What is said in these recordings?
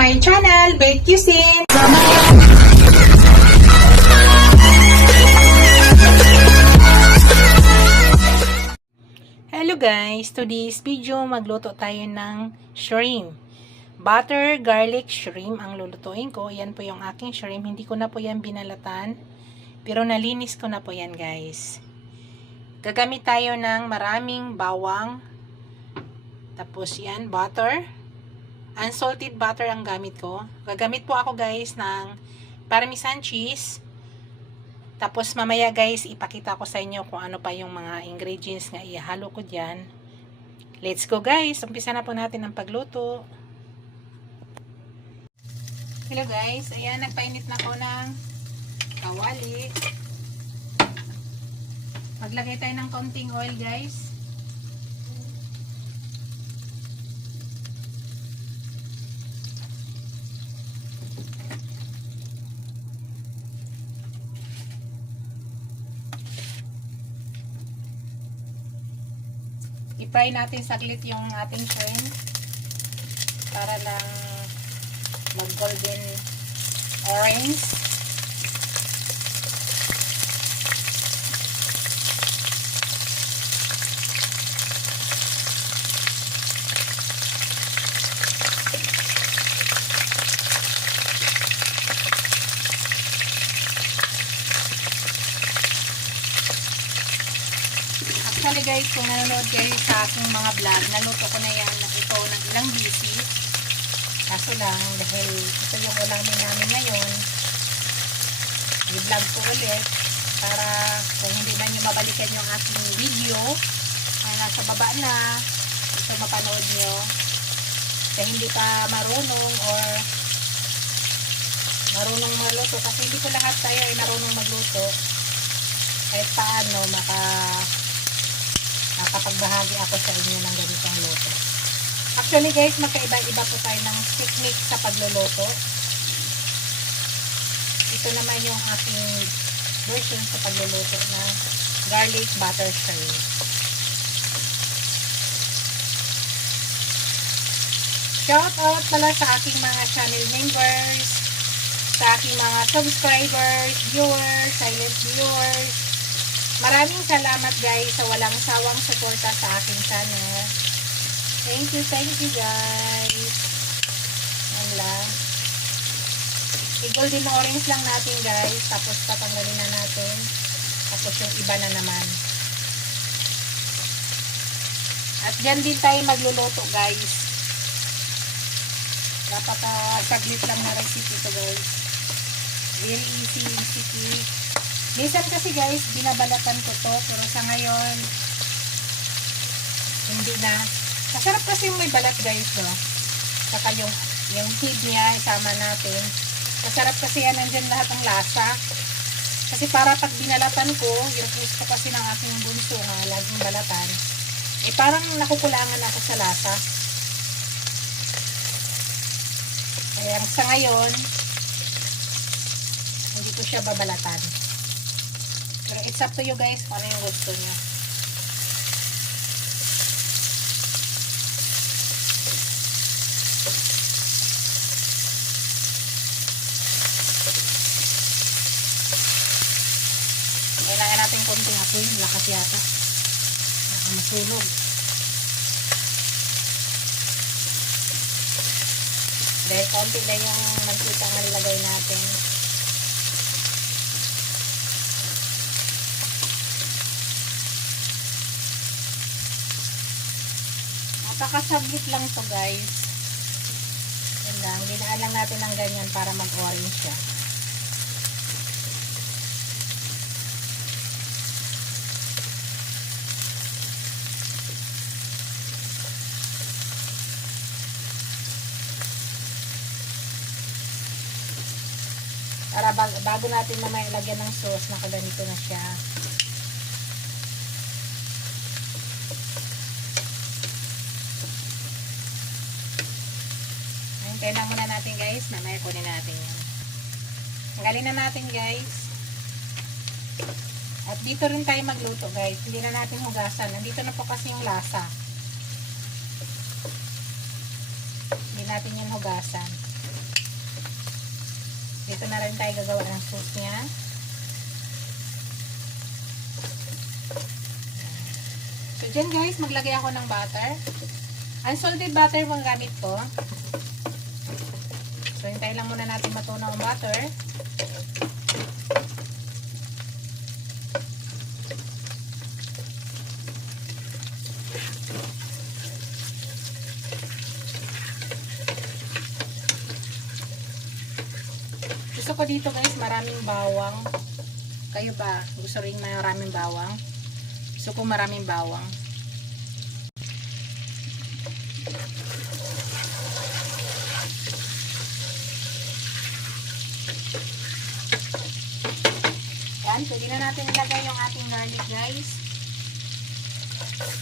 my channel, Bake Cuisine. Hello guys, today's video magluto tayo ng shrimp. Butter garlic shrimp ang lulutuin ko. Yan po yung aking shrimp. Hindi ko na po yan binalatan, pero nalinis ko na po yan guys. Gagamit tayo ng maraming bawang. Tapos yan, butter. Unsalted butter ang gamit ko. Gagamit po ako guys ng parmesan cheese. Tapos mamaya guys, ipakita ko sa inyo kung ano pa yung mga ingredients na ihalo ko dyan. Let's go guys! Umpisa na po natin ang pagluto. Hello guys, ayan, nagpainit na ko ng kawali. Maglagay tayo ng konting oil guys. I-fry natin saglit yung ating shrimp para lang mag golden orange. Actually guys, kung nanonood kayo sa aking mga vlog, naluto ko na yan ito ng ilang busy. Kaso lang, dahil ito yung ulamin namin ngayon, i-vlog ko ulit para kung hindi na nyo mabalikan yung aking video, ay nasa baba na, ito mapanood nyo. Kaya hindi pa marunong or marunong magluto, kasi hindi ko lahat tayo ay marunong magluto. Kahit paano nakapagbahagi ako sa inyo ng ganitong luto. Actually guys, magkaiba-iba po tayo ng technique sa pagluluto. Ito naman yung aking version sa pagluluto na garlic butter shrimp. Shout out pala sa aking mga channel members, sa aking mga subscribers, viewers, silent viewers. Maraming salamat guys sa walang sawang suporta sa aking channel. Thank you guys. Yan lang. I-golden orange lang natin guys. Tapos tatanggalin na natin. Tapos yung iba na naman. At dyan din tayo magluluto guys. Napaka-saglit lang na recipe ito guys. Very easy. Minsan kasi guys, binabalatan ko to, pero sa ngayon, hindi na. Masarap kasi yung may balat guys, no? Saka yung heat niya, isama natin. Masarap kasi yan, nandyan lahat ng lasa. Kasi para pag binalatan ko, yung gusto kasi ng aking bunso nga, laging balatan, eh parang nakukulangan ako sa lasa. Kaya sa ngayon, hindi ko siya babalatan. Pero it's up to you guys kung ano yung gusto nyo. Kailangan natin konting apoy. Lakas yata. Masunog. Dahil konti na yung mantika na nilagay natin. Napakasaglit lang to guys. Yan lang. Binaan lang natin ng ganyan para mag-orange siya. Para bago natin mamaya ilagyan ng sauce, nakaganito na siya. Kaya na muna natin guys, mamaya kunin natin yan. Tanggalin na natin guys. At dito rin tayo magluto guys. Hindi na natin hugasan. Nandito na po kasi yung lasa. Hindi natin yan hugasan. Dito na rin tayo gagawa ng sauce niya. So, dyan guys, maglagay ako ng butter. Unsalted butter pang gamit ko. So, hintayin lang muna natin matunaw ang butter. Gusto ko dito guys, maraming bawang. Kayo ba? Gusto rin maraming bawang? Gusto ko maraming bawang. Yan, pwede na natin ilagay yung ating garlic guys.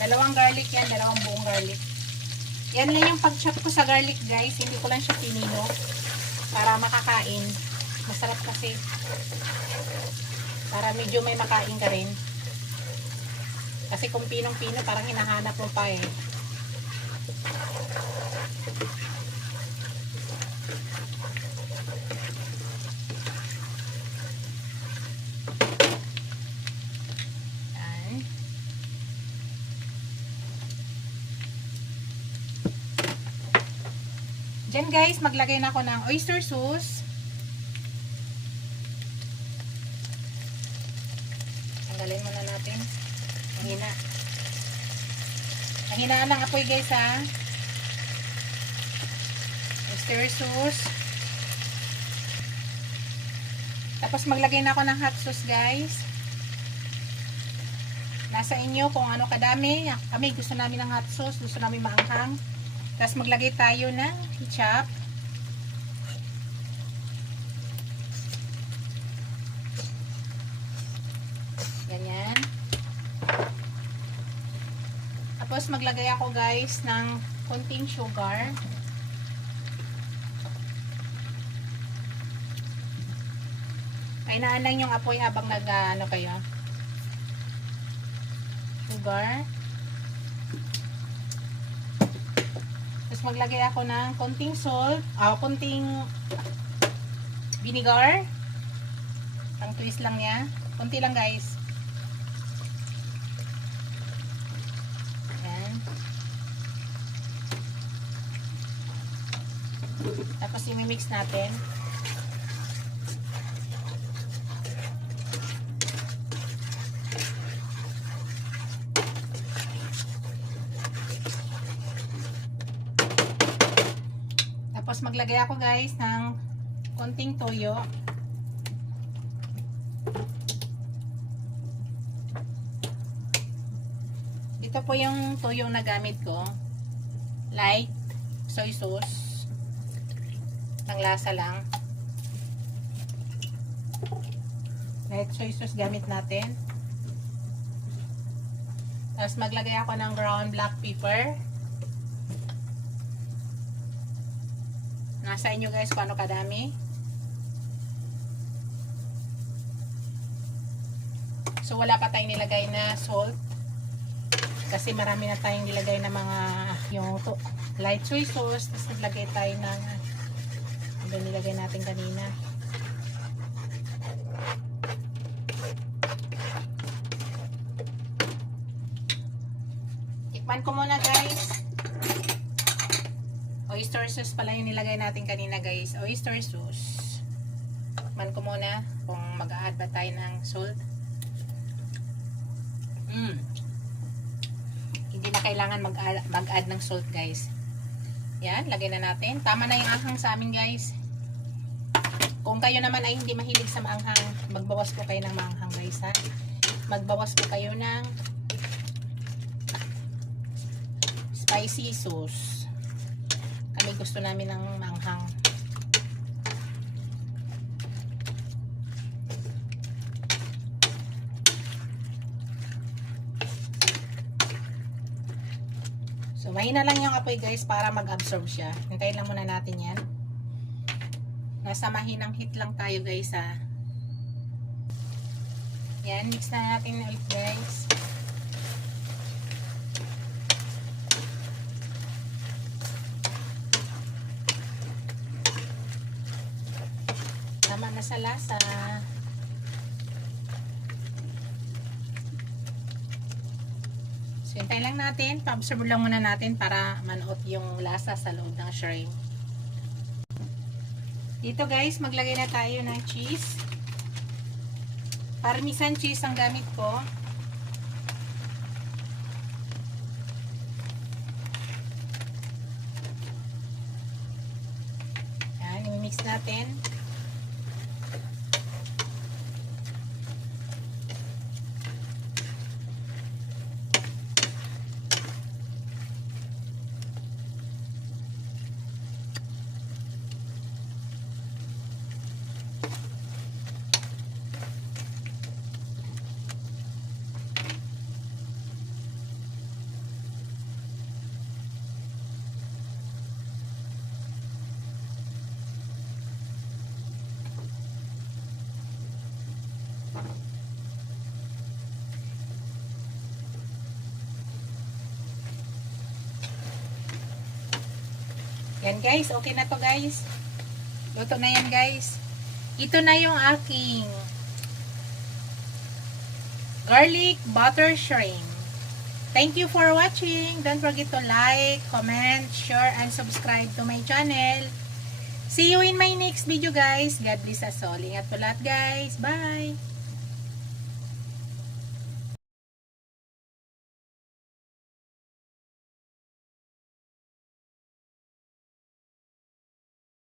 Dalawang garlic yan, dalawang buong garlic. Yan lang yung pag-chop ko sa garlic guys. Hindi ko lang siya pinino para makakain. Masarap kasi. Para medyo may makain ka rin. Kasi kung pinong-pino, parang hinahanap mo pa eh. Yan. Diyan guys, maglagay na ako ng oyster sauce. Tanggalin muna natin. Mahina. Mahinaan lang apoy guys ha. Oyster sauce. Tapos maglagay na ako ng hot sauce guys. Nasa inyo kung ano kadami. Kami gusto namin ng hot sauce. Gusto namin maanghang. Tapos maglagay tayo ng ketchup. Ganyan. Tapos maglagay ako guys ng konting sugar. Kainaan lang yung apoy habang nag-ano kayo. Sugar. Tapos maglagay ako ng konting salt, konting vinegar. Ang twist lang niya. Konti lang guys. Ayan. Tapos i-mix natin. Tapos maglagay ako guys ng konting toyo. Ito po yung toyo na gamit ko. Light soy sauce. Panglasa lang. Light soy sauce gamit natin. Tapos maglagay ako ng ground black pepper. Nasa inyo guys kung ano kadami. So wala pa tayong nilagay na salt. Kasi marami na tayong nilagay na mga yung light soy sauce. Tapos naglagay tayo ng ano nilagay natin kanina. Tikman ko muna guys. Oyster sauce pala yung nilagay natin kanina guys. Oyster sauce. Tikman ko muna kung mag-a-add ba tayo ng salt. Hindi na kailangan mag-add ng salt guys. Yan, lagay na natin. Tama na yung anghang sa amin guys. Kung kayo naman ay hindi mahilig sa maanghang, magbawas po kayo ng maanghang guys ha. Magbawas po kayo ng spicy sauce. Kami gusto namin ng maanghang. So, mahina lang yung apoy guys para mag-absorb siya. Hintayin lang muna natin yan. Nasa mahinang heat lang tayo guys ha. Yan, mix na natin ulit guys. Tama na sa lasa. So, hintayin lang natin. Pa-observe lang muna natin para manuot yung lasa sa loob ng shrimp. Dito guys, maglagay na tayo ng cheese. Parmesan cheese ang gamit ko. Yan, i-mix natin. Yan guys, okay na to guys. Luto na yan guys. Ito na yung aking garlic butter shrimp. Thank you for watching. Don't forget to like, comment, share, and subscribe to my channel. See you in my next video guys. God bless us all. Ingat po lahat guys. Bye!